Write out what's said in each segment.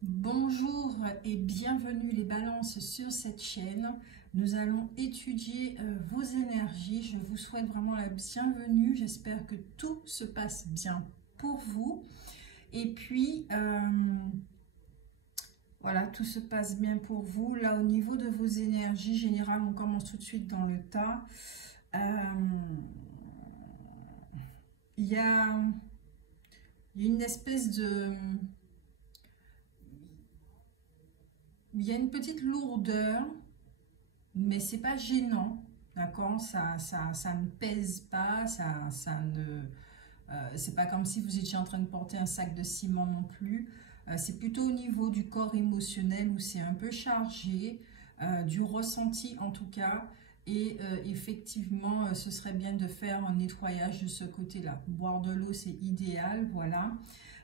Bonjour et bienvenue les balances sur cette chaîne. Nous allons étudier vos énergies. Je vous souhaite vraiment la bienvenue. J'espère que tout se passe bien pour vous. Et puis, voilà, tout se passe bien pour vous. Là, au niveau de vos énergies générales, on commence tout de suite dans le tas. Il y a une espèce de... Il y a une petite lourdeur, mais c'est pas gênant, d'accord? Ça ne pèse pas, c'est pas comme si vous étiez en train de porter un sac de ciment non plus. C'est plutôt au niveau du corps émotionnel où c'est un peu chargé, du ressenti en tout cas. Et effectivement, ce serait bien de faire un nettoyage de ce côté-là. Boire de l'eau, c'est idéal, voilà.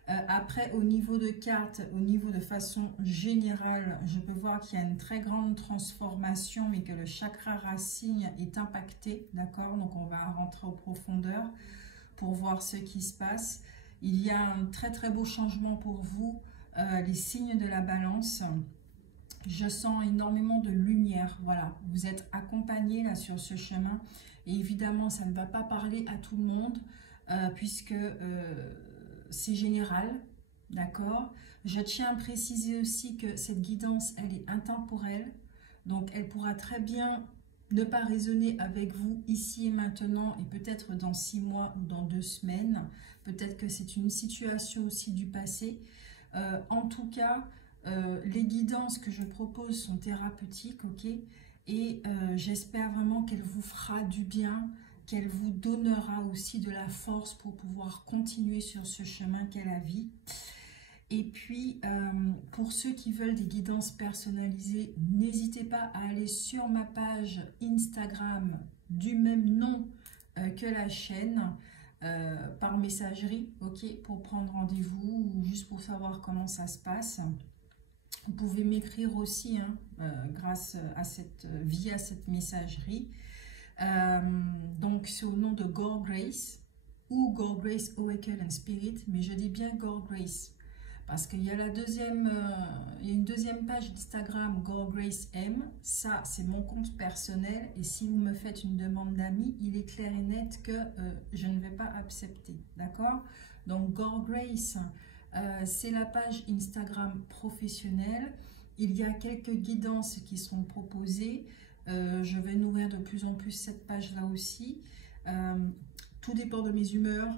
Après, au niveau de cartes, au niveau de façon générale, je peux voir qu'il y a une très grande transformation, mais que le chakra racine est impacté, d'accord? Donc, on va rentrer aux profondeurs pour voir ce qui se passe. Il y a un très très beau changement pour vous, les signes de la balance. Je sens énormément de lumière, voilà. Vous êtes accompagné là sur ce chemin. Et évidemment, ça ne va pas parler à tout le monde, puisque... c'est général, d'accord? Je tiens à préciser aussi que cette guidance, elle est intemporelle, donc elle pourra très bien ne pas résonner avec vous ici et maintenant et peut-être dans 6 mois ou dans 2 semaines. Peut-être que c'est une situation aussi du passé. En tout cas, les guidances que je propose sont thérapeutiques, ok? Et j'espère vraiment qu'elle vous fera du bien, qu'elle vous donnera aussi de la force pour pouvoir continuer sur ce chemin qu'est la vie. Et puis, pour ceux qui veulent des guidances personnalisées, n'hésitez pas à aller sur ma page Instagram du même nom que la chaîne, par messagerie, ok, pour prendre rendez-vous ou juste pour savoir comment ça se passe. Vous pouvez m'écrire aussi grâce à via cette messagerie. Donc c'est au nom de Gore Grace ou Gore Grace Awaken and Spirit, mais je dis bien Gore Grace parce qu'il y a il y a une deuxième page d'Instagram, Gore Grace M. Ça, c'est mon compte personnel et si vous me faites une demande d'amis, il est clair et net que je ne vais pas accepter, d'accord? Donc Gore Grace, c'est la page Instagram professionnelle. Il y a quelques guidances qui sont proposées. Je vais nourrir de plus en plus cette page-là aussi. Tout dépend de mes humeurs.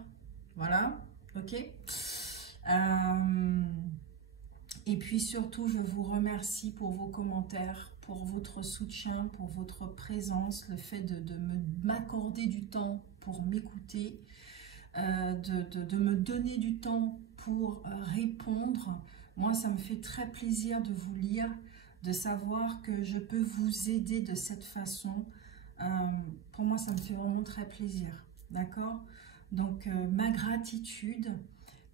Voilà, ok. Et puis surtout, je vous remercie pour vos commentaires, pour votre soutien, pour votre présence, le fait de m'accorder du temps pour m'écouter, de me donner du temps pour répondre. Moi, ça me fait très plaisir de vous lire, de savoir que je peux vous aider de cette façon. Pour moi, ça me fait vraiment très plaisir, d'accord? Donc, ma gratitude.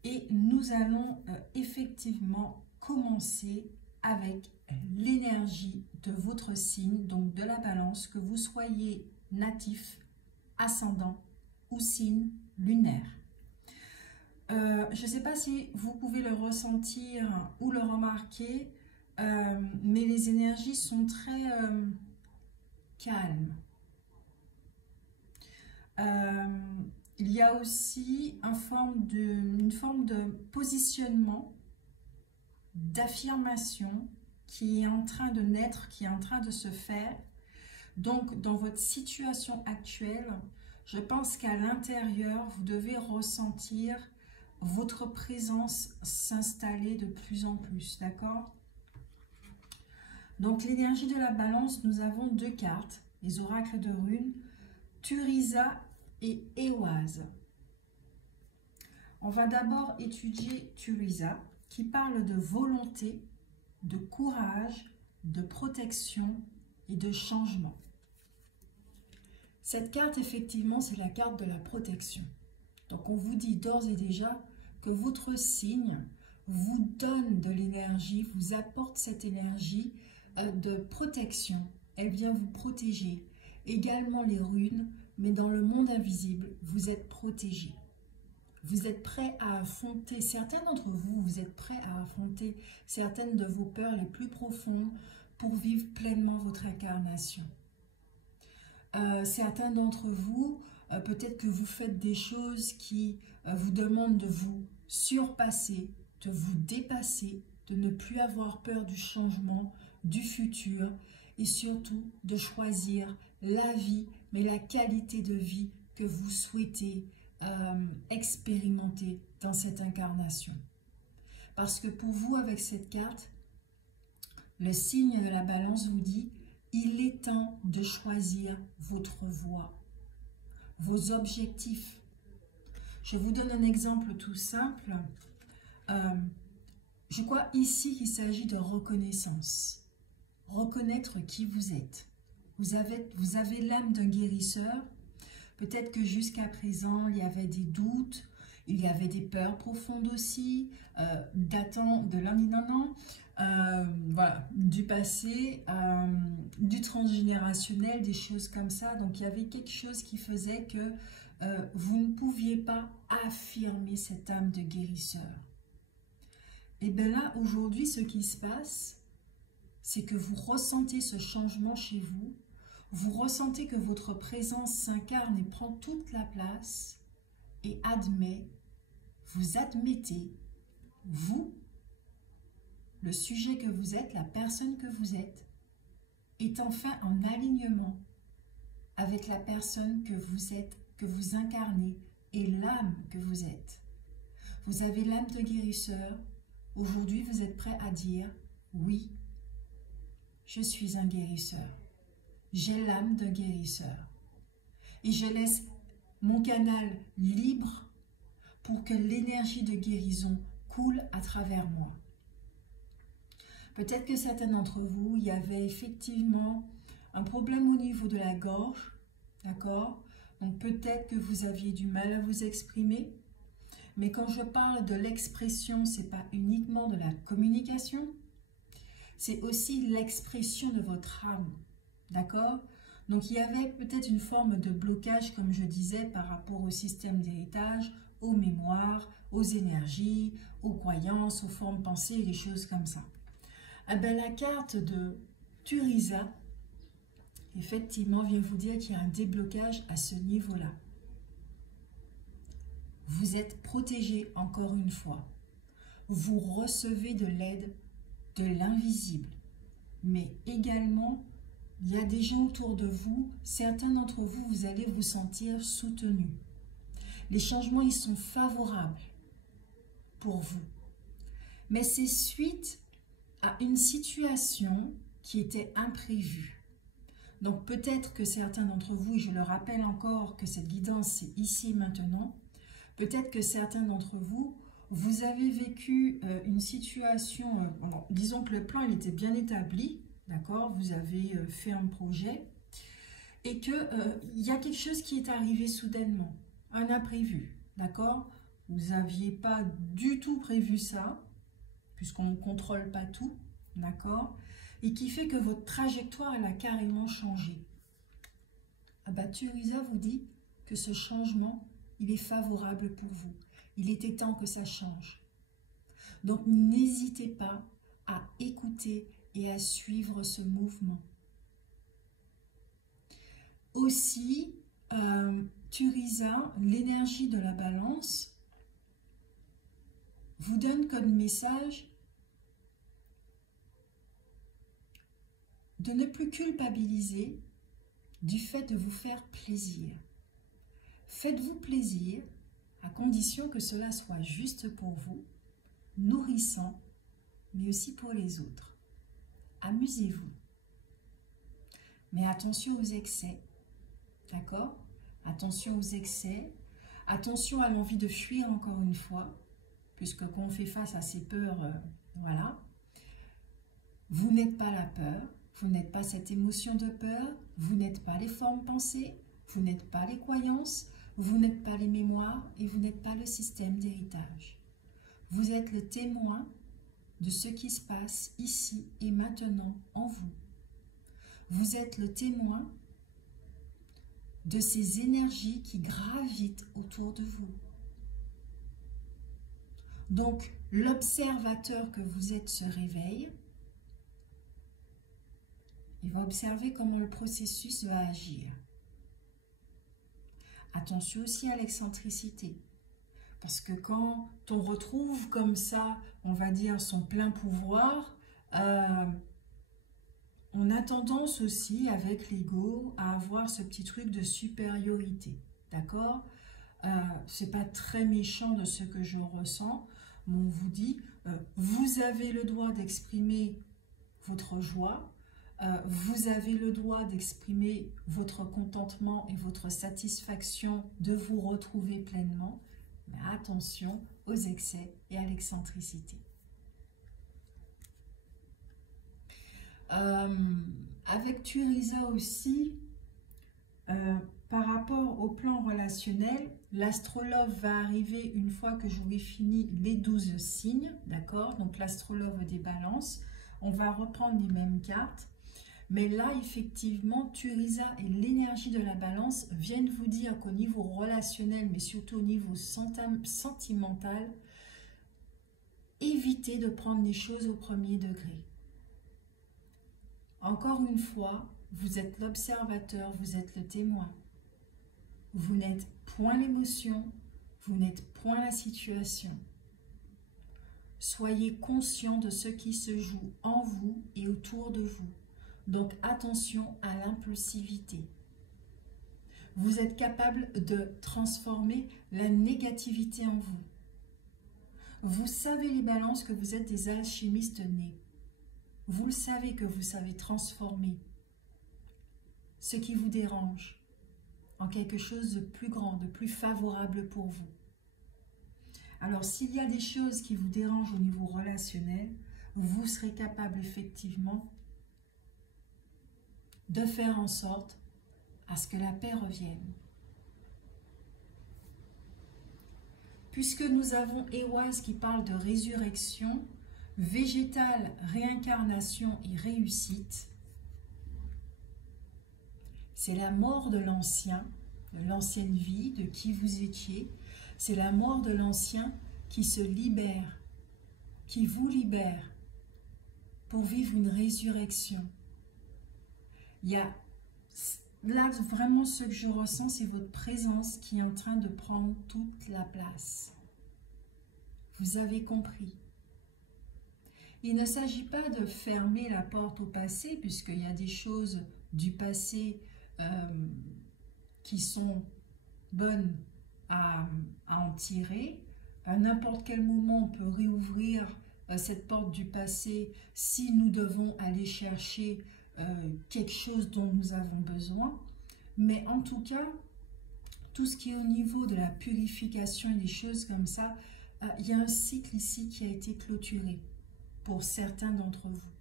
Et nous allons effectivement commencer avec l'énergie de votre signe, donc de la balance, que vous soyez natif, ascendant ou signe lunaire. Je ne sais pas si vous pouvez le ressentir ou le remarquer, mais les énergies sont très calmes. Il y a aussi une forme de positionnement, d'affirmation qui est en train de naître, qui est en train de se faire. Donc, dans votre situation actuelle, je pense qu'à l'intérieur, vous devez ressentir votre présence s'installer de plus en plus, d'accord? Donc, l'énergie de la balance, nous avons 2 cartes, les oracles de runes, Turiza et Ehwaz. On va d'abord étudier Turiza, qui parle de volonté, de courage, de protection et de changement. Cette carte, effectivement, c'est la carte de la protection. Donc, on vous dit d'ores et déjà que votre signe vous donne de l'énergie, vous apporte cette énergie de protection. Elle vient vous protéger. Également les runes, mais dans le monde invisible, vous êtes protégé. Vous êtes prêt à affronter, certains d'entre vous, vous êtes prêts à affronter certaines de vos peurs les plus profondes pour vivre pleinement votre incarnation. Certains d'entre vous, peut-être que vous faites des choses qui vous demandent de vous surpasser, de vous dépasser, de ne plus avoir peur du changement, du futur et surtout de choisir la vie, mais la qualité de vie que vous souhaitez expérimenter dans cette incarnation. Parce que pour vous, avec cette carte, le signe de la balance vous dit « Il est temps de choisir votre voie, vos objectifs. » Je vous donne un exemple tout simple. Je crois ici qu'il s'agit de reconnaissance. Reconnaître qui vous êtes. Vous avez l'âme d'un guérisseur. Peut-être que jusqu'à présent, il y avait des doutes, il y avait des peurs profondes aussi, datant de l'an, voilà, du passé, du transgénérationnel, des choses comme ça. Donc, il y avait quelque chose qui faisait que vous ne pouviez pas affirmer cette âme de guérisseur. Et bien là, aujourd'hui, ce qui se passe, c'est que vous ressentez ce changement chez vous. Vous ressentez que votre présence s'incarne et prend toute la place et vous admettez, vous, le sujet que vous êtes, la personne que vous êtes, est enfin en alignement avec la personne que vous êtes, que vous incarnez et l'âme que vous êtes. Vous avez l'âme de guérisseur. Aujourd'hui, vous êtes prêt à dire « Oui, je suis un guérisseur. J'ai l'âme d'un guérisseur. Et je laisse mon canal libre pour que l'énergie de guérison coule à travers moi. » Peut-être que certains d'entre vous, il y avait effectivement un problème au niveau de la gorge, d'accord? Donc peut-être que vous aviez du mal à vous exprimer. Mais quand je parle de l'expression, ce n'est pas uniquement de la communication, c'est aussi l'expression de votre âme. D'accord? Donc, il y avait peut-être une forme de blocage, comme je disais, par rapport au système d'héritage, aux mémoires, aux énergies, aux croyances, aux formes pensées, des choses comme ça. Eh bien, la carte de Theresa, effectivement, vient vous dire qu'il y a un déblocage à ce niveau-là. Vous êtes protégé encore une fois. Vous recevez de l'aide de l'invisible, mais également il y a des gens autour de vous, certains d'entre vous, vous allez vous sentir soutenus. Les changements, ils sont favorables pour vous. Mais c'est suite à une situation qui était imprévue. Donc peut-être que certains d'entre vous, et je le rappelle encore que cette guidance, c'est ici et maintenant, peut-être que certains d'entre vous, vous avez vécu une situation, disons que le plan il était bien établi, d'accord, vous avez fait un projet et qu'il y a quelque chose qui est arrivé soudainement, un imprévu, d'accord? Vous n'aviez pas du tout prévu ça, puisqu'on ne contrôle pas tout, d'accord? Et qui fait que votre trajectoire, elle a carrément changé. Ah bah, Theresa vous dit que ce changement, il est favorable pour vous. Il était temps que ça change. Donc, n'hésitez pas à écouter et à suivre ce mouvement. Aussi, Theresa, l'énergie de la balance, vous donne comme message de ne plus culpabiliser du fait de vous faire plaisir. Faites-vous plaisir à condition que cela soit juste pour vous, nourrissant, mais aussi pour les autres. Amusez-vous. Mais attention aux excès, d'accord? Attention aux excès, attention à l'envie de fuir encore une fois, puisque quand on fait face à ces peurs, voilà. Vous n'êtes pas la peur, vous n'êtes pas cette émotion de peur, vous n'êtes pas les formes pensées, vous n'êtes pas les croyances, vous n'êtes pas les mémoires et vous n'êtes pas le système d'héritage. Vous êtes le témoin de ce qui se passe ici et maintenant en vous. Vous êtes le témoin de ces énergies qui gravitent autour de vous. Donc, l'observateur que vous êtes se réveille. Il va observer comment le processus va agir. Attention aussi à l'excentricité. Parce que quand on retrouve comme ça, on va dire, son plein pouvoir, on a tendance aussi, avec l'ego, à avoir ce petit truc de supériorité. D'accord? C'est pas très méchant de ce que je ressens, mais on vous dit, vous avez le droit d'exprimer votre joie, vous avez le droit d'exprimer votre contentement et votre satisfaction de vous retrouver pleinement, mais attention aux excès et à l'excentricité. Avec Theresa aussi, par rapport au plan relationnel, l'astrologue va arriver une fois que j'aurai fini les 12 signes, d'accord? Donc l'astrologue des balances, on va reprendre les mêmes cartes. Mais là, effectivement, Theresa et l'énergie de la balance viennent vous dire qu'au niveau relationnel, mais surtout au niveau sentimental, évitez de prendre les choses au premier degré. Encore une fois, vous êtes l'observateur, vous êtes le témoin. Vous n'êtes point l'émotion, vous n'êtes point la situation. Soyez conscient de ce qui se joue en vous et autour de vous. Donc attention à l'impulsivité. Vous êtes capable de transformer la négativité en vous. Vous savez les balances que vous êtes des alchimistes nés. Vous le savez que vous savez transformer ce qui vous dérange en quelque chose de plus grand, de plus favorable pour vous. Alors s'il y a des choses qui vous dérangent au niveau relationnel, vous serez capable effectivement de faire en sorte à ce que la paix revienne. Puisque nous avons Ewas qui parle de résurrection, végétale, réincarnation et réussite, c'est la mort de l'ancien, de l'ancienne vie, de qui vous étiez, c'est la mort de l'ancien qui se libère, qui vous libère pour vivre une résurrection. Il y a là vraiment ce que je ressens, c'est votre présence qui est en train de prendre toute la place. Vous avez compris. Il ne s'agit pas de fermer la porte au passé, puisqu'il y a des choses du passé qui sont bonnes à en tirer. À n'importe quel moment, on peut réouvrir cette porte du passé si nous devons aller chercher quelque chose dont nous avons besoin. Mais en tout cas, tout ce qui est au niveau de la purification et des choses comme ça, il y a un cycle ici qui a été clôturé pour certains d'entre vous.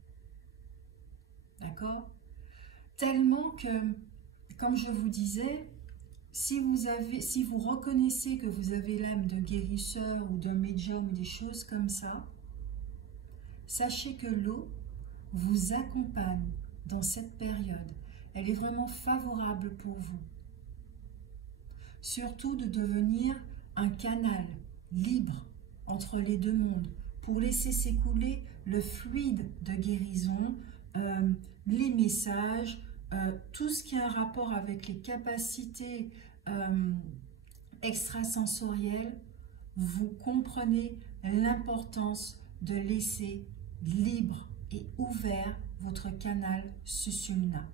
D'accord? Tellement que, comme je vous disais, si vous reconnaissez que vous avez l'âme de guérisseur ou de médium ou des choses comme ça, sachez que l'eau vous accompagne dans cette période. Elle est vraiment favorable pour vous. Surtout de devenir un canal libre entre les deux mondes pour laisser s'écouler le fluide de guérison, les messages, tout ce qui a un rapport avec les capacités extrasensorielles. Vous comprenez l'importance de laisser libre et ouvert votre canal Sushumna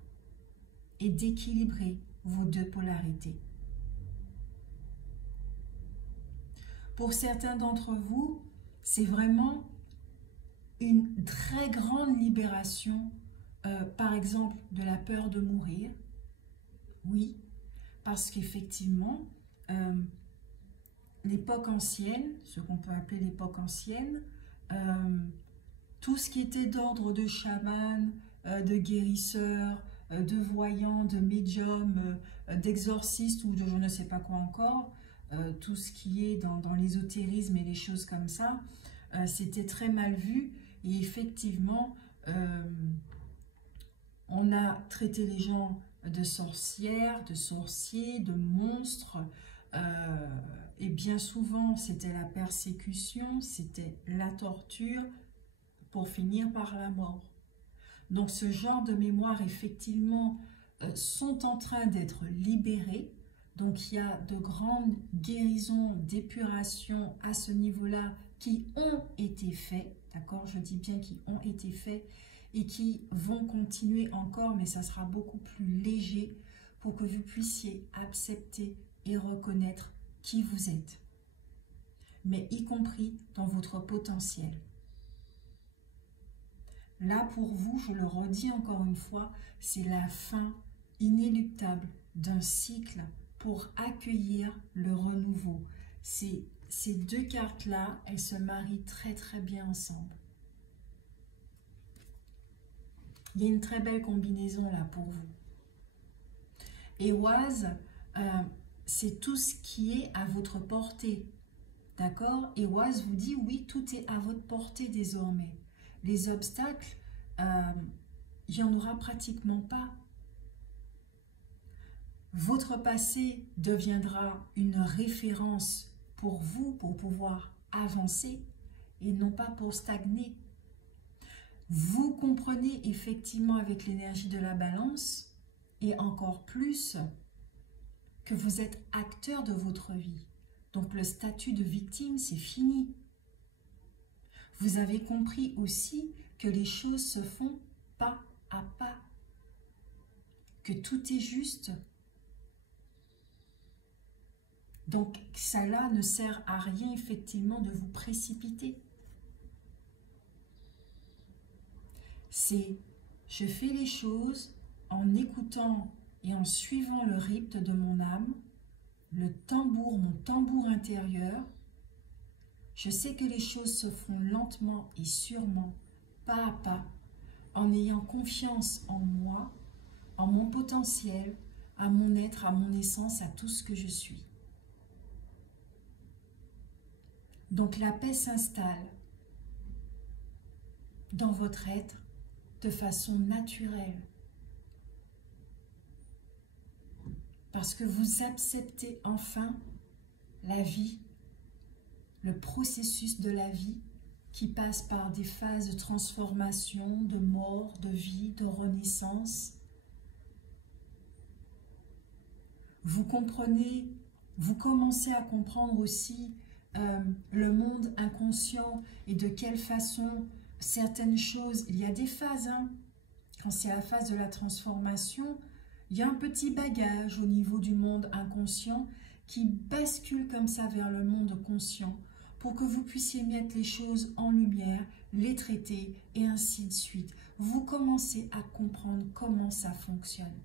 et d'équilibrer vos deux polarités. Pour certains d'entre vous, c'est vraiment une très grande libération, par exemple, de la peur de mourir. Oui, parce qu'effectivement, l'époque ancienne, ce qu'on peut appeler l'époque ancienne, tout ce qui était d'ordre de chaman, de guérisseur, de voyant, de médium, d'exorciste ou de je ne sais pas quoi encore, tout ce qui est dans l'ésotérisme et les choses comme ça, c'était très mal vu. Et effectivement, on a traité les gens de sorcières, de sorciers, de monstres. et bien souvent c'était la persécution, c'était la torture pour finir par la mort. Donc ce genre de mémoires effectivement sont en train d'être libérées. Donc il y a de grandes guérisons, d'épurations à ce niveau-là qui ont été faits, d'accord? Je dis bien qui ont été faits et qui vont continuer encore, mais ça sera beaucoup plus léger pour que vous puissiez accepter et reconnaître qui vous êtes, mais y compris dans votre potentiel. Là, pour vous, je le redis encore une fois, c'est la fin inéluctable d'un cycle pour accueillir le renouveau. Ces deux cartes-là, elles se marient très très bien ensemble. Il y a une très belle combinaison là pour vous. Et Oise, c'est tout ce qui est à votre portée. D'accord? Et Oise vous dit, oui, tout est à votre portée désormais. Les obstacles, il n'y en aura pratiquement pas. Votre passé deviendra une référence pour vous, pour pouvoir avancer et non pas pour stagner. Vous comprenez effectivement avec l'énergie de la balance et encore plus que vous êtes acteur de votre vie. Donc le statut de victime, c'est fini. Vous avez compris aussi que les choses se font pas à pas, que tout est juste. Donc ça là ne sert à rien effectivement de vous précipiter. C'est je fais les choses en écoutant et en suivant le rythme de mon âme, le tambour, mon tambour intérieur. Je sais que les choses se font lentement et sûrement, pas à pas, en ayant confiance en moi, en mon potentiel, à mon être, à mon essence, à tout ce que je suis. Donc la paix s'installe dans votre être de façon naturelle. Parce que vous acceptez enfin la vie, le processus de la vie qui passe par des phases de transformation, de mort, de vie, de renaissance. Vous comprenez, vous commencez à comprendre aussi le monde inconscient et de quelle façon certaines choses, il y a des phases, hein. Quand c'est la phase de la transformation, il y a un petit bagage au niveau du monde inconscient qui bascule comme ça vers le monde conscient pour que vous puissiez mettre les choses en lumière, les traiter et ainsi de suite. Vous commencez à comprendre comment ça fonctionne.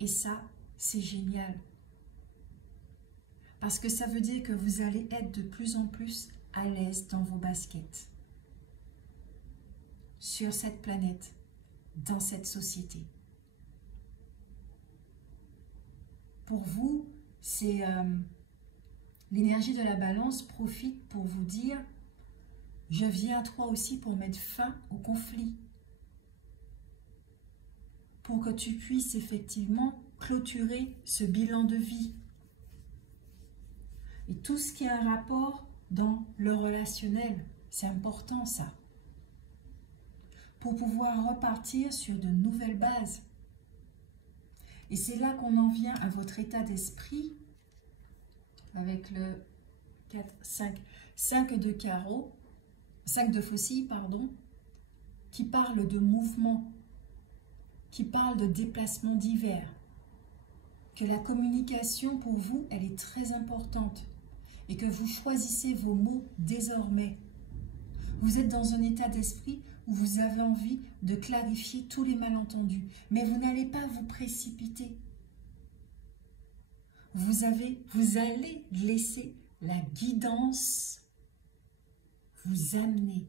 Et ça, c'est génial. Parce que ça veut dire que vous allez être de plus en plus à l'aise dans vos baskets. Sur cette planète, dans cette société. Pour vous, c'est l'énergie de la balance profite pour vous dire « Je viens à toi aussi pour mettre fin au conflit. » Pour que tu puisses effectivement clôturer ce bilan de vie. Et tout ce qui a un rapport dans le relationnel, c'est important ça. Pour pouvoir repartir sur de nouvelles bases. Et c'est là qu'on en vient à votre état d'esprit avec le 5 de carreau, 5 de faucille, pardon, qui parle de mouvement, qui parle de déplacement divers. Que la communication pour vous, elle est très importante et que vous choisissez vos mots désormais. Vous êtes dans un état d'esprit où vous avez envie de clarifier tous les malentendus, mais vous n'allez pas vous précipiter. Vous allez laisser la guidance vous amener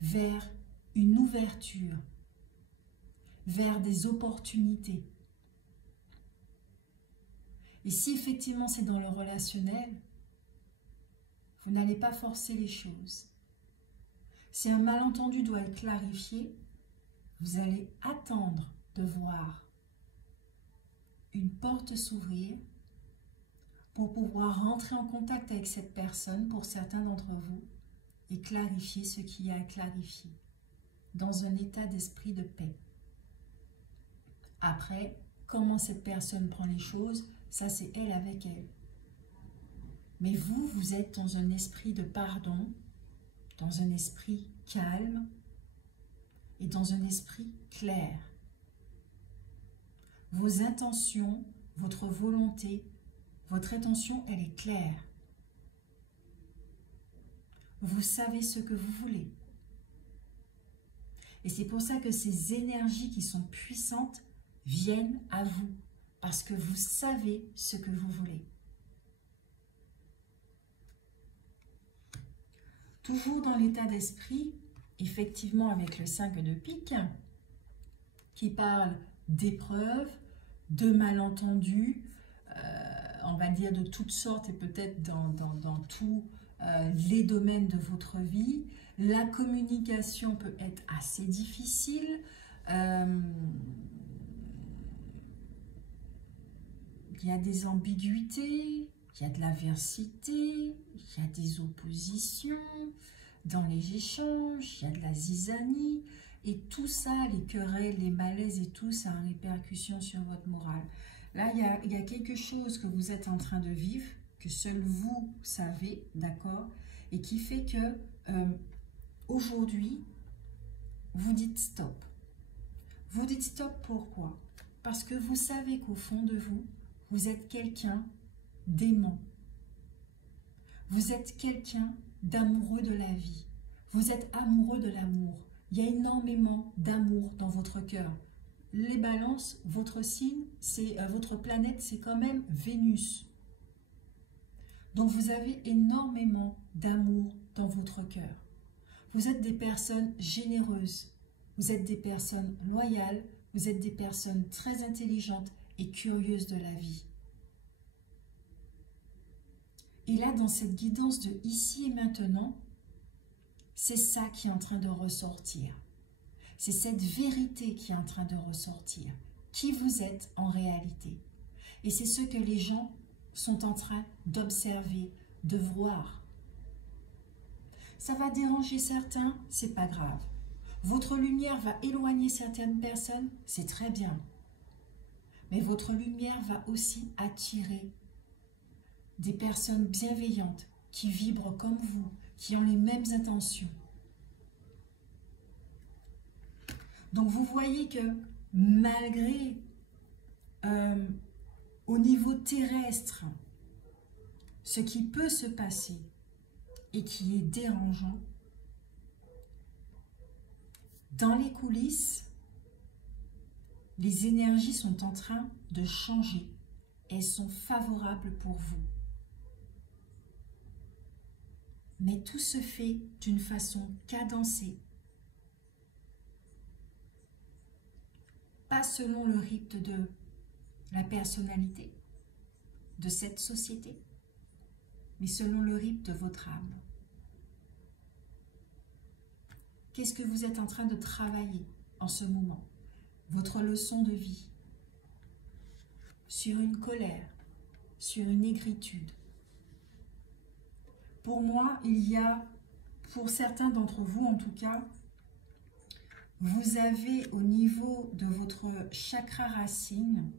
vers une ouverture, vers des opportunités. Et si effectivement c'est dans le relationnel, vous n'allez pas forcer les choses. Si un malentendu doit être clarifié, vous allez attendre de voir une porte s'ouvrir pour pouvoir rentrer en contact avec cette personne, pour certains d'entre vous, et clarifier ce qu'il y a à clarifier, dans un état d'esprit de paix. Après, comment cette personne prend les choses, ça c'est elle avec elle. Mais vous, vous êtes dans un esprit de pardon, dans un esprit calme et dans un esprit clair. Vos intentions, votre volonté, votre intention, elle est claire. Vous savez ce que vous voulez. Et c'est pour ça que ces énergies qui sont puissantes viennent à vous, parce que vous savez ce que vous voulez. Toujours dans l'état d'esprit, effectivement avec le 5 de pique, qui parle d'épreuves, de malentendus, on va dire de toutes sortes et peut-être dans tous les domaines de votre vie. La communication peut être assez difficile. Il y a des ambiguïtés, il y a de l'aversité, il y a des oppositions dans les échanges, il y a de la zizanie. Et tout ça, les querelles, les malaises et tout, ça a une répercussion sur votre morale. Là, il y a quelque chose que vous êtes en train de vivre, que seul vous savez, d'accord, et qui fait que aujourd'hui, vous dites stop. Vous dites stop pourquoi? Parce que vous savez qu'au fond de vous, vous êtes quelqu'un d'aimant. Vous êtes quelqu'un d'amoureux de la vie. Vous êtes amoureux de l'amour. Il y a énormément d'amour dans votre cœur. Les balances, votre signe, votre planète, c'est quand même Vénus. Donc vous avez énormément d'amour dans votre cœur. Vous êtes des personnes généreuses. Vous êtes des personnes loyales. Vous êtes des personnes très intelligentes et curieuses de la vie. Et là, dans cette guidance de ici et maintenant, c'est ça qui est en train de ressortir. C'est cette vérité qui est en train de ressortir. Qui vous êtes en réalité. Et c'est ce que les gens sont en train d'observer, de voir. Ça va déranger certains, c'est pas grave. Votre lumière va éloigner certaines personnes, c'est très bien. Mais votre lumière va aussi attirer des personnes bienveillantes qui vibrent comme vous, qui ont les mêmes intentions. Donc vous voyez que malgré au niveau terrestre ce qui peut se passer et qui est dérangeant, dans les coulisses, les énergies sont en train de changer. Elles sont favorables pour vous. Mais tout se fait d'une façon cadencée. Pas selon le rythme de la personnalité de cette société, mais selon le rythme de votre âme. Qu'est-ce que vous êtes en train de travailler en ce moment? Votre leçon de vie. Sur une colère, sur une aigritude. Pour moi, il y a, pour certains d'entre vous en tout cas, vous avez au niveau de votre chakra racine,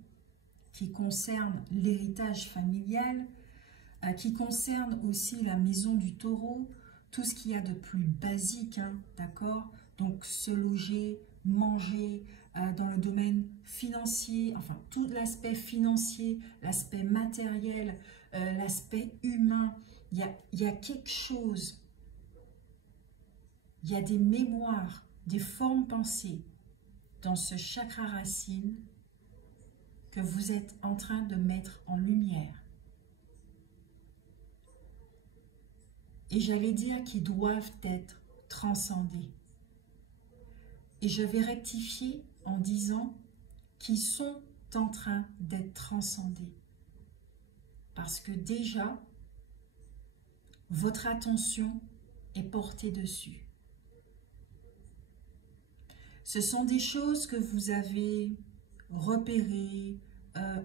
qui concerne l'héritage familial, qui concerne aussi la maison du taureau, tout ce qu'il y a de plus basique, hein, d'accord? Donc se loger, manger, dans le domaine financier, enfin tout l'aspect financier, l'aspect matériel, l'aspect humain, il y a quelque chose, il y a des mémoires, des formes pensées dans ce chakra racine que vous êtes en train de mettre en lumière. Et j'allais dire qu'ils doivent être transcendés. Et je vais rectifier en disant qu'ils sont en train d'être transcendés. Parce que déjà, votre attention est portée dessus. Ce sont des choses que vous avez repérées,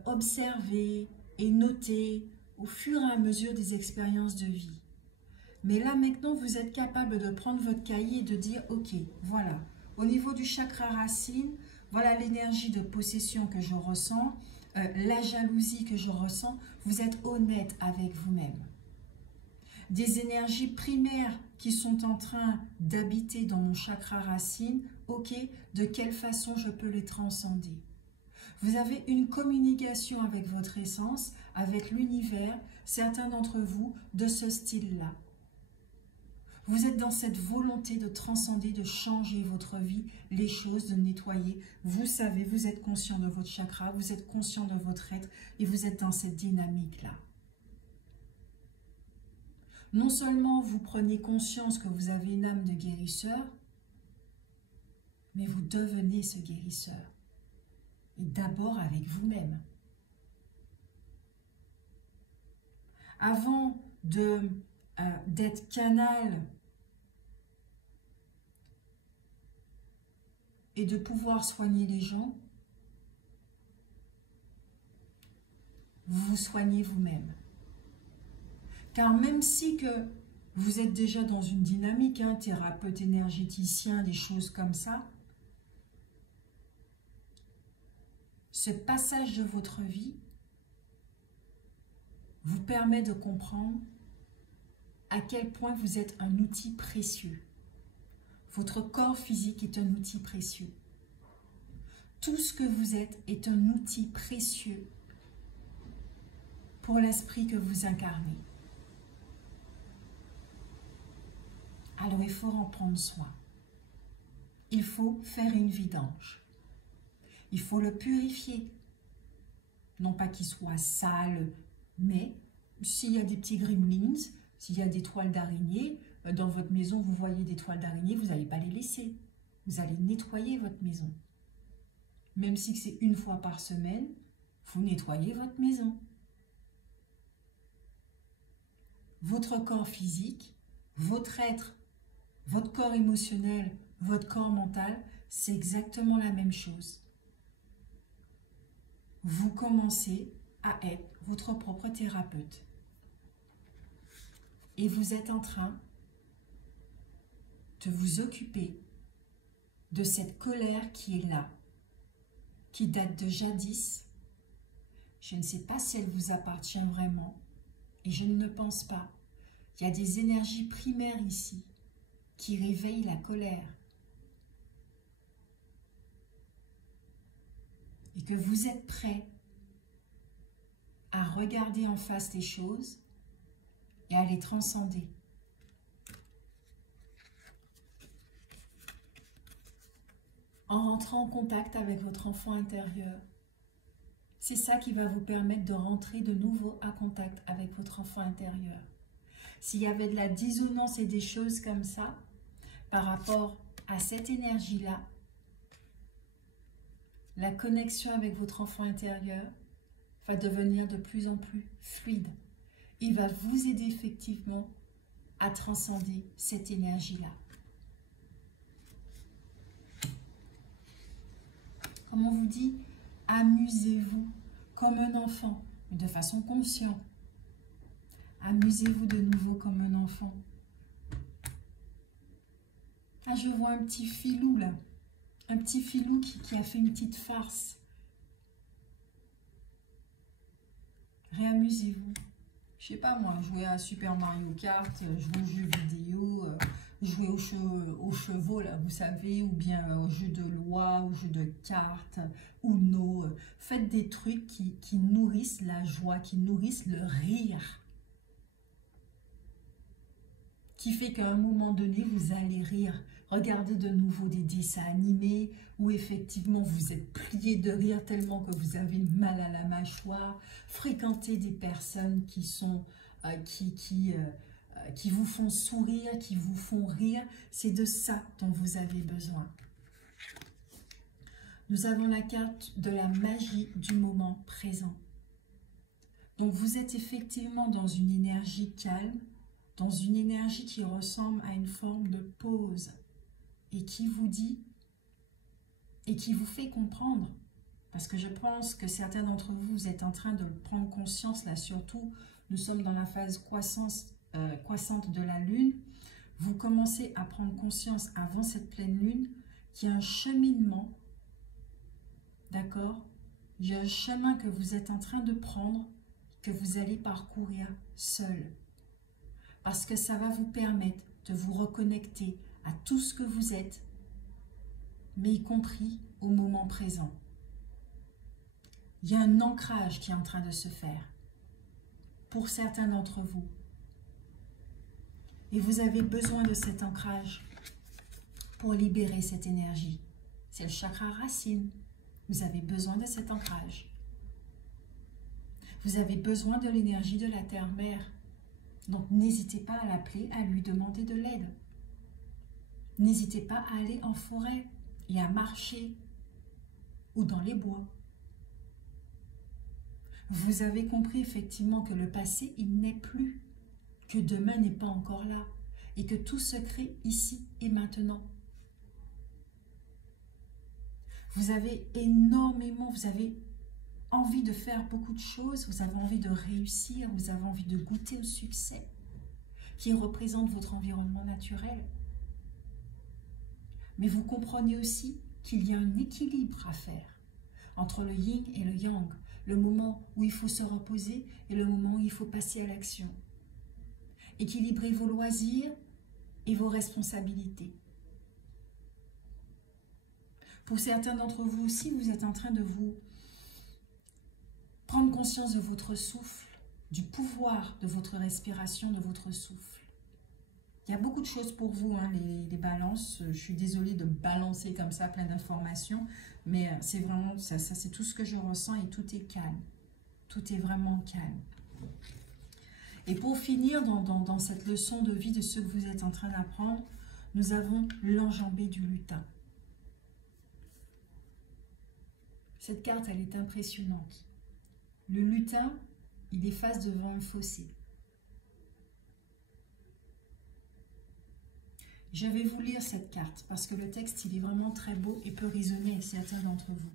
observées et notées au fur et à mesure des expériences de vie. Mais là, maintenant, vous êtes capable de prendre votre cahier et de dire, ok, voilà, au niveau du chakra racine, voilà l'énergie de possession que je ressens, la jalousie que je ressens. Vous êtes honnête avec vous-même. Des énergies primaires qui sont en train d'habiter dans mon chakra racine, ok, de quelle façon je peux les transcender? Vous avez une communication avec votre essence, avec l'univers, certains d'entre vous, de ce style-là. Vous êtes dans cette volonté de transcender, de changer votre vie, les choses, de nettoyer. Vous savez, vous êtes conscient de votre chakra, vous êtes conscient de votre être et vous êtes dans cette dynamique-là. Non seulement vous prenez conscience que vous avez une âme de guérisseur, mais vous devenez ce guérisseur. Et d'abord avec vous-même. Avant d'être canal et de pouvoir soigner les gens, vous vous soignez vous-même. Car même si que vous êtes déjà dans une dynamique, thérapeute énergéticien, des choses comme ça, ce passage de votre vie vous permet de comprendre à quel point vous êtes un outil précieux. Votre corps physique est un outil précieux. Tout ce que vous êtes est un outil précieux pour l'esprit que vous incarnez. Alors il faut en prendre soin. Il faut faire une vidange. Il faut le purifier. Non pas qu'il soit sale, mais s'il y a des petits gremlins, s'il y a des toiles d'araignée, dans votre maison, vous voyez des toiles d'araignée, vous n'allez pas les laisser. Vous allez nettoyer votre maison. Même si c'est une fois par semaine, vous nettoyez votre maison. Votre corps physique, votre être, votre corps émotionnel, votre corps mental, c'est exactement la même chose. Vous commencez à être votre propre thérapeute. Et vous êtes en train de vous occuper de cette colère qui est là, qui date de jadis. Je ne sais pas si elle vous appartient vraiment, et je ne le pense pas. Il y a des énergies primaires ici qui réveillent la colère. Et que vous êtes prêt à regarder en face les choses et à les transcender. En rentrant en contact avec votre enfant intérieur. C'est ça qui va vous permettre de rentrer de nouveau en contact avec votre enfant intérieur. S'il y avait de la dissonance et des choses comme ça, par rapport à cette énergie-là, la connexion avec votre enfant intérieur va devenir de plus en plus fluide. Il va vous aider effectivement à transcender cette énergie-là. Comme on vous dit, amusez-vous comme un enfant, mais de façon consciente. Amusez-vous de nouveau comme un enfant. Ah, je vois un petit filou là. Un petit filou qui a fait une petite farce. Réamusez-vous. Je sais pas moi, jouer à Super Mario Kart, jouer aux jeux vidéo, jouer aux chevaux, là, vous savez, ou bien aux jeux de loi, aux jeux de cartes, ou non. Faites des trucs qui nourrissent la joie, qui nourrissent le rire. Qui fait qu'à un moment donné, vous allez rire. Regardez de nouveau des dessins animés où effectivement vous êtes plié de rire tellement que vous avez mal à la mâchoire. Fréquentez des personnes qui sont qui vous font sourire, qui vous font rire. C'est de ça dont vous avez besoin. Nous avons la carte de la magie du moment présent. Donc vous êtes effectivement dans une énergie calme, dans une énergie qui ressemble à une forme de pause et qui vous dit et qui vous fait comprendre, parce que je pense que certains d'entre vous, vous êtes en train de prendre conscience là surtout nous sommes dans la phase croissante de la Lune, vous commencez à prendre conscience avant cette pleine Lune qu'il y a un cheminement, d'accord? Il y a un chemin que vous êtes en train de prendre, que vous allez parcourir seul. Parce que ça va vous permettre de vous reconnecter à tout ce que vous êtes, mais y compris au moment présent. Il y a un ancrage qui est en train de se faire pour certains d'entre vous. Et vous avez besoin de cet ancrage pour libérer cette énergie. C'est le chakra racine. Vous avez besoin de cet ancrage. Vous avez besoin de l'énergie de la terre-mère. Donc n'hésitez pas à l'appeler, à lui demander de l'aide. N'hésitez pas à aller en forêt et à marcher ou dans les bois. Vous avez compris effectivement que le passé, il n'est plus, que demain n'est pas encore là et que tout se crée ici et maintenant. Vous avez énormément, vous avez envie de faire beaucoup de choses, vous avez envie de réussir, vous avez envie de goûter au succès qui représente votre environnement naturel. Mais vous comprenez aussi qu'il y a un équilibre à faire entre le yin et le yang, le moment où il faut se reposer et le moment où il faut passer à l'action. Équilibrez vos loisirs et vos responsabilités. Pour certains d'entre vous aussi, vous êtes en train de vous prendre conscience de votre souffle, du pouvoir de votre respiration, de votre souffle. Il y a beaucoup de choses pour vous, hein, les balances. Je suis désolée de balancer comme ça plein d'informations, mais c'est vraiment ça, c'est tout ce que je ressens et tout est calme. Tout est vraiment calme. Et pour finir dans cette leçon de vie de ce que vous êtes en train d'apprendre, nous avons l'enjambée du lutin. Cette carte, elle est impressionnante. Le lutin, il est face devant un fossé. Je vais vous lire cette carte parce que le texte, il est vraiment très beau et peut résonner avec certains d'entre vous.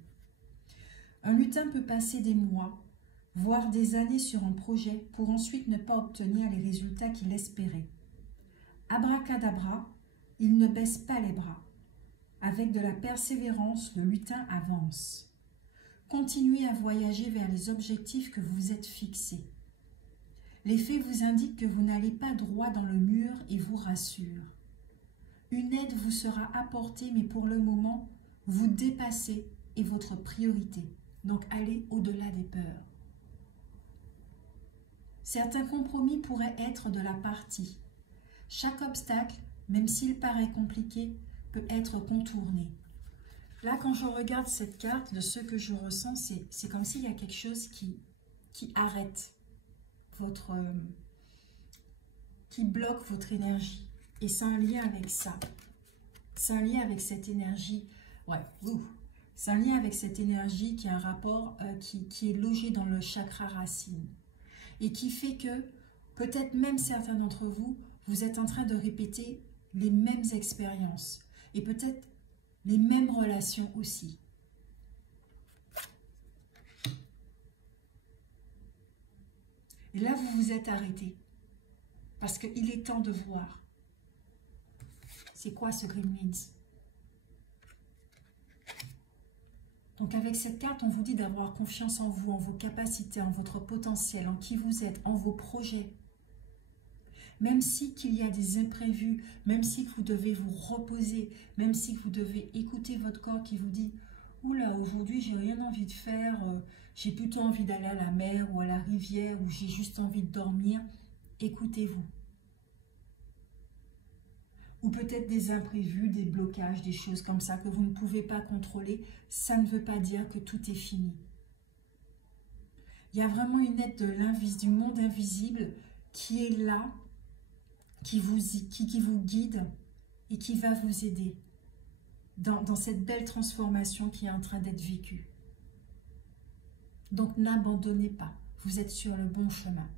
Un lutin peut passer des mois, voire des années sur un projet pour ensuite ne pas obtenir les résultats qu'il espérait. Abracadabra, il ne baisse pas les bras. Avec de la persévérance, le lutin avance. Continuez à voyager vers les objectifs que vous vous êtes fixés. Les faits vous indiquent que vous n'allez pas droit dans le mur et vous rassurent. Une aide vous sera apportée, mais pour le moment, vous dépassez et votre priorité. Donc, allez au-delà des peurs. Certains compromis pourraient être de la partie. Chaque obstacle, même s'il paraît compliqué, peut être contourné. Là, quand je regarde cette carte, de ce que je ressens, c'est comme s'il y a quelque chose qui arrête qui bloque votre énergie. Et c'est un lien avec ça. C'est un lien avec cette énergie. Ouais, c'est un lien avec cette énergie qui a un rapport, qui est logé dans le chakra racine. Et qui fait que, peut-être même certains d'entre vous, vous êtes en train de répéter les mêmes expériences. Et peut-être les mêmes relations aussi. Et là, vous vous êtes arrêté. Parce qu'il est temps de voir. C'est quoi ce Gremlins? Donc avec cette carte, on vous dit d'avoir confiance en vous, en vos capacités, en votre potentiel, en qui vous êtes, en vos projets. Même si qu'il y a des imprévus, même si que vous devez vous reposer, même si que vous devez écouter votre corps qui vous dit « Oula, aujourd'hui, j'ai rien envie de faire, j'ai plutôt envie d'aller à la mer ou à la rivière ou j'ai juste envie de dormir », écoutez-vous. Ou peut-être des imprévus, des blocages, des choses comme ça que vous ne pouvez pas contrôler, ça ne veut pas dire que tout est fini. Il y a vraiment une aide du monde invisible qui est là, qui vous guide et qui va vous aider dans cette belle transformation qui est en train d'être vécue. Donc n'abandonnez pas, vous êtes sur le bon chemin.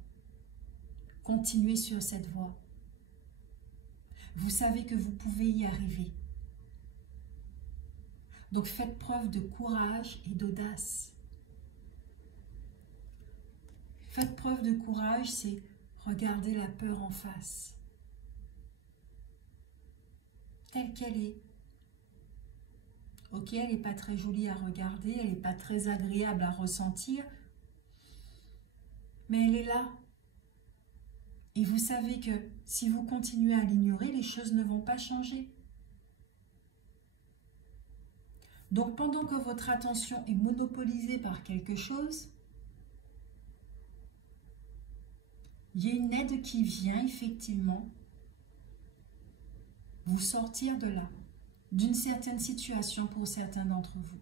Continuez sur cette voie. Vous savez que vous pouvez y arriver. Donc faites preuve de courage et d'audace. Faites preuve de courage, c'est regarder la peur en face. Telle qu'elle est. Ok, elle n'est pas très jolie à regarder, elle n'est pas très agréable à ressentir, mais elle est là. Et vous savez que si vous continuez à l'ignorer, les choses ne vont pas changer. Donc pendant que votre attention est monopolisée par quelque chose, il y a une aide qui vient effectivement vous sortir de là, d'une certaine situation pour certains d'entre vous.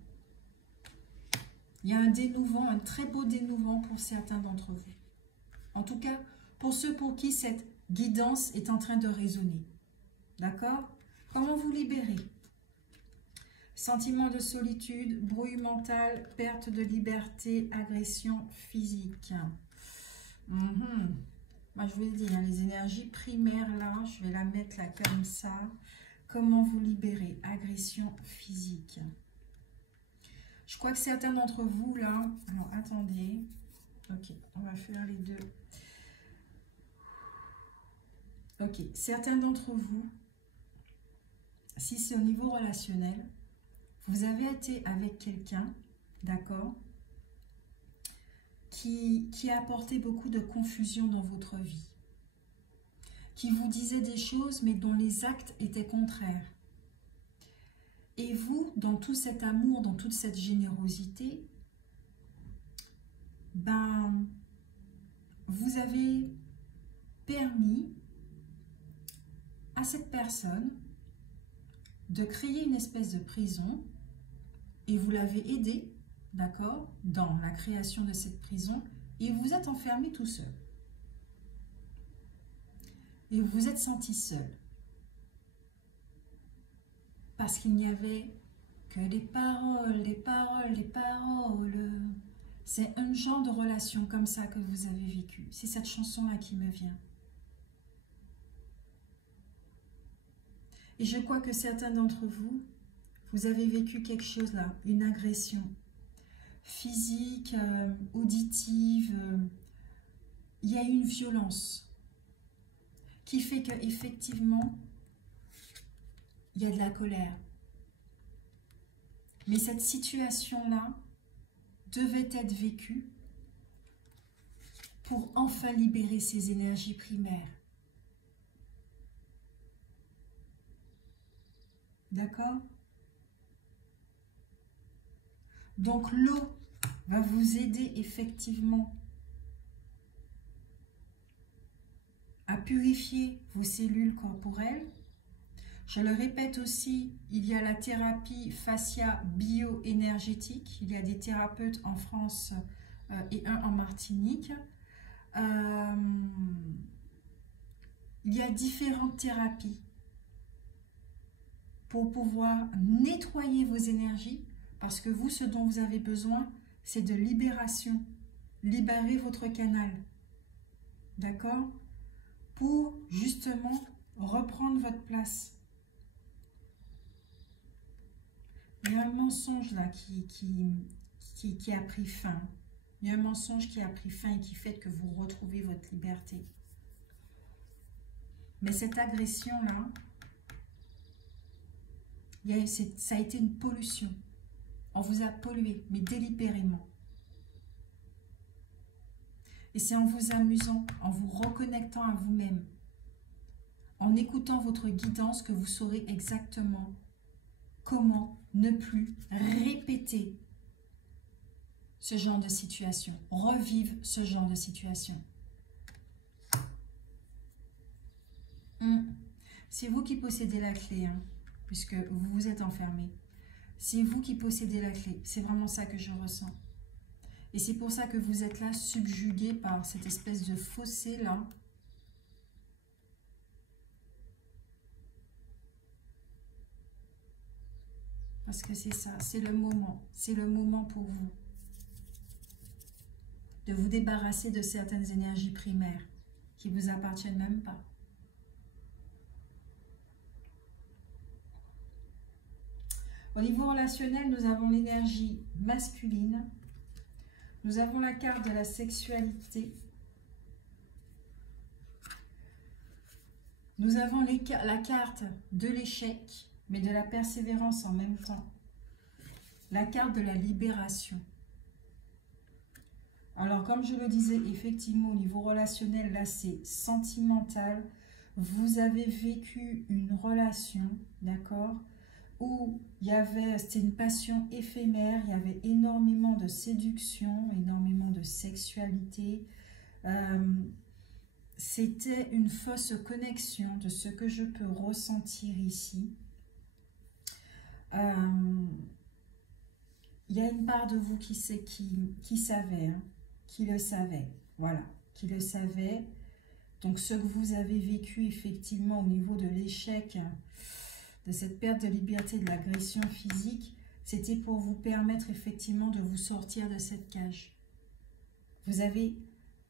Il y a un dénouement, un très beau dénouement pour certains d'entre vous. En tout cas, pour ceux pour qui cette guidance est en train de résonner. D'accord? Comment vous libérer? Sentiment de solitude, brouille mental, perte de liberté, agression physique. Moi, je vous l'ai dit, hein, les énergies primaires, là, je vais la mettre là comme ça. Comment vous libérer? Agression physique. Je crois que certains d'entre vous, là... Alors, attendez. Ok, on va faire les deux. Ok, certains d'entre vous, si c'est au niveau relationnel, vous avez été avec quelqu'un, d'accord, qui a apporté beaucoup de confusion dans votre vie, qui vous disait des choses, mais dont les actes étaient contraires. Et vous, dans tout cet amour, dans toute cette générosité, ben, vous avez permis à cette personne de créer une espèce de prison et vous l'avez aidé, d'accord, dans la création de cette prison et vous êtes enfermé tout seul. Et vous vous êtes senti seul. Parce qu'il n'y avait que des paroles, des paroles, des paroles. C'est un genre de relation comme ça que vous avez vécu. C'est cette chanson-là qui me vient. Et je crois que certains d'entre vous, vous avez vécu quelque chose là, une agression physique, auditive. Il y a une violence qui fait qu'effectivement, il y a de la colère. Mais cette situation-là devait être vécue pour enfin libérer ces énergies primaires. D'accord? Donc l'eau va vous aider effectivement à purifier vos cellules corporelles. Je le répète aussi, il y a la thérapie fascia bioénergétique. Il y a des thérapeutes en France et un en Martinique. Il y a différentes thérapies pour pouvoir nettoyer vos énergies, parce que vous, ce dont vous avez besoin, c'est de libération. Libérer votre canal. D'accord? Pour justement reprendre votre place. Il y a un mensonge là qui a pris fin. Il y a un mensonge qui a pris fin et qui fait que vous retrouvez votre liberté. Mais cette agression-là, ça a été une pollution. On vous a pollué, mais délibérément. Et c'est en vous amusant, en vous reconnectant à vous-même, en écoutant votre guidance que vous saurez exactement comment ne plus répéter ce genre de situation, revivre ce genre de situation. C'est vous qui possédez la clé, hein, puisque vous vous êtes enfermé. C'est vous qui possédez la clé. C'est vraiment ça que je ressens. Et c'est pour ça que vous êtes là, subjugué par cette espèce de fossé là. Parce que c'est ça, c'est le moment pour vous. De vous débarrasser de certaines énergies primaires qui ne vous appartiennent même pas. Au niveau relationnel, nous avons l'énergie masculine. Nous avons la carte de la sexualité. Nous avons la carte de l'échec, mais de la persévérance en même temps. La carte de la libération. Alors, comme je le disais, effectivement, au niveau relationnel, là, c'est sentimental. Vous avez vécu une relation, d'accord, où c'était une passion éphémère, il y avait énormément de séduction, énormément de sexualité. C'était une fausse connexion de ce que je peux ressentir ici. Il y a une part de vous qui savait, hein, qui le savait, voilà, qui le savait. Donc ce que vous avez vécu effectivement au niveau de l'échec, de cette perte de liberté, de l'agression physique, c'était pour vous permettre effectivement de vous sortir de cette cage. Vous avez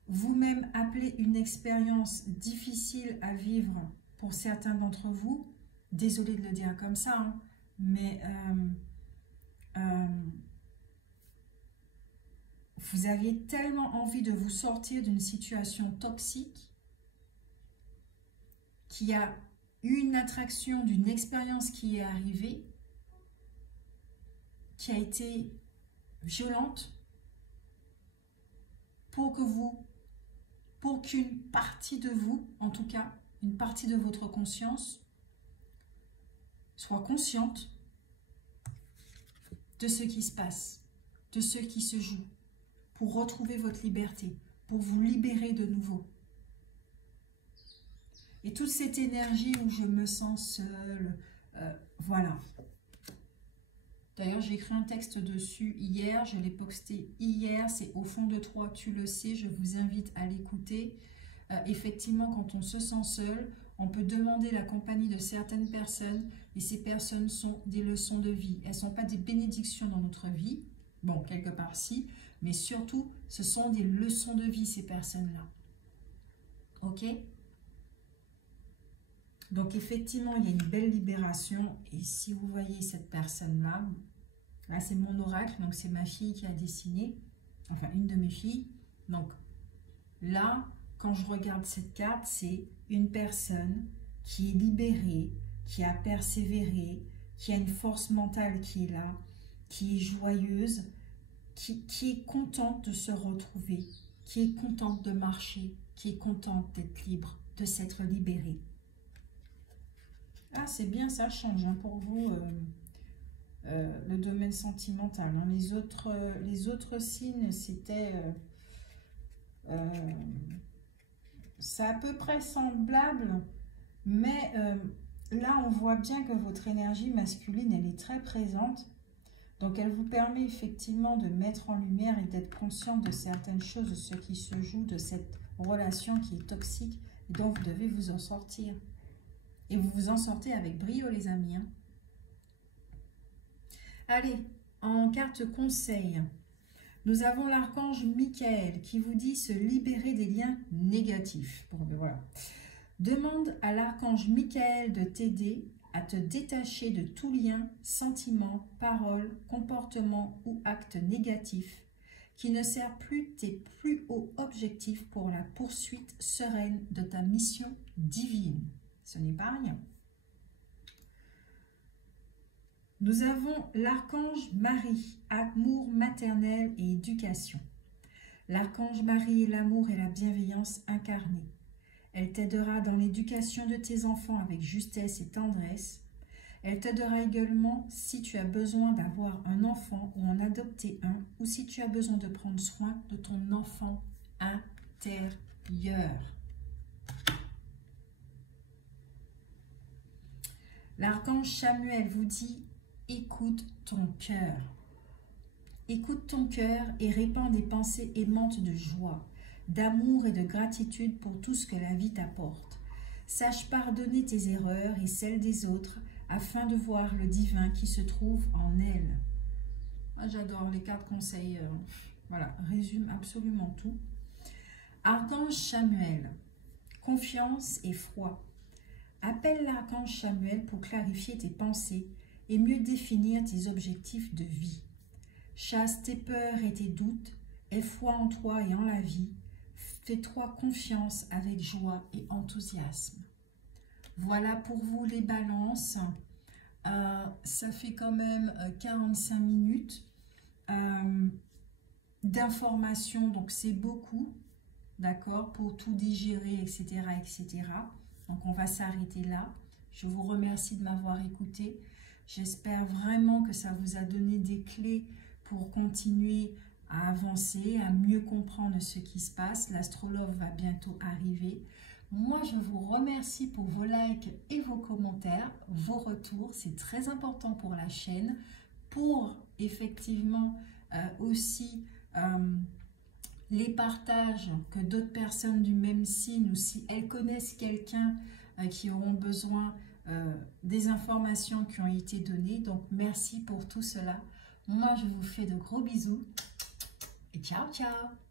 vous-même appelé une expérience difficile à vivre pour certains d'entre vous. Désolée de le dire comme ça, hein, mais vous aviez tellement envie de vous sortir d'une situation toxique qu'il y a eu une attraction d'une expérience qui est arrivée, qui a été violente, pour qu'une partie de vous, en tout cas, une partie de votre conscience, soit consciente de ce qui se passe, de ce qui se joue, pour retrouver votre liberté, pour vous libérer de nouveau. Et toute cette énergie où je me sens seule, voilà. D'ailleurs, j'ai écrit un texte dessus hier, je l'ai posté hier, c'est au fond de toi, tu le sais, je vous invite à l'écouter. Effectivement, quand on se sent seul, on peut demander la compagnie de certaines personnes, et ces personnes sont des leçons de vie. Elles ne sont pas des bénédictions dans notre vie, bon, quelque part si, mais surtout, ce sont des leçons de vie, ces personnes-là. Ok ? Donc, effectivement, il y a une belle libération. Et si vous voyez cette personne-là, là, c'est mon oracle. Donc, c'est ma fille qui a dessiné. Enfin, une de mes filles. Donc, là, quand je regarde cette carte, c'est une personne qui est libérée, qui a persévéré, qui a une force mentale qui est là, qui est joyeuse, qui est contente de se retrouver, qui est contente de marcher, qui est contente d'être libre, de s'être libérée. Ah, c'est bien, ça change hein, pour vous le domaine sentimental. Hein. Les autres signes, c'était... c'est à peu près semblable, mais là, on voit bien que votre énergie masculine, elle est très présente. Donc, elle vous permet effectivement de mettre en lumière et d'être consciente de certaines choses, de ce qui se joue, de cette relation qui est toxique, et dont vous devez vous en sortir. Et vous vous en sortez avec brio, les amis. Hein. Allez, en carte conseil, nous avons l'archange Michael qui vous dit se libérer des liens négatifs. Bon, ben voilà. Demande à l'archange Michael de t'aider à te détacher de tout lien, sentiment, parole, comportement ou acte négatif qui ne sert plus tes plus hauts objectifs pour la poursuite sereine de ta mission divine. Ce n'est pas rien. Nous avons l'archange Marie, amour maternel et éducation. L'archange Marie est l'amour et la bienveillance incarnée. Elle t'aidera dans l'éducation de tes enfants avec justesse et tendresse. Elle t'aidera également si tu as besoin d'avoir un enfant ou en adopter un, ou si tu as besoin de prendre soin de ton enfant intérieur. L'archange Chamuel vous dit « Écoute ton cœur ». Écoute ton cœur et répands des pensées aimantes de joie, d'amour et de gratitude pour tout ce que la vie t'apporte. Sache pardonner tes erreurs et celles des autres afin de voir le divin qui se trouve en elles. Ah, j'adore les cartes conseils. Voilà, résume absolument tout. Archange Chamuel, confiance et foi. Appelle l'archange Chamuel pour clarifier tes pensées et mieux définir tes objectifs de vie. Chasse tes peurs et tes doutes, Aie foi en toi et en la vie. Fais-toi confiance avec joie et enthousiasme. Voilà pour vous les balances. Ça fait quand même 45 minutes d'informations, donc c'est beaucoup, d'accord, pour tout digérer, etc., etc. Donc on va s'arrêter là. Je vous remercie de m'avoir écouté. J'espère vraiment que ça vous a donné des clés pour continuer à avancer, à mieux comprendre ce qui se passe. L'astrologue va bientôt arriver. Moi, je vous remercie pour vos likes et vos commentaires, vos retours. C'est très important pour la chaîne, pour effectivement aussi les partages que d'autres personnes du même signe, ou si elles connaissent quelqu'un qui auront besoin des informations qui ont été données. Donc, merci pour tout cela. Moi, je vous fais de gros bisous et ciao, ciao!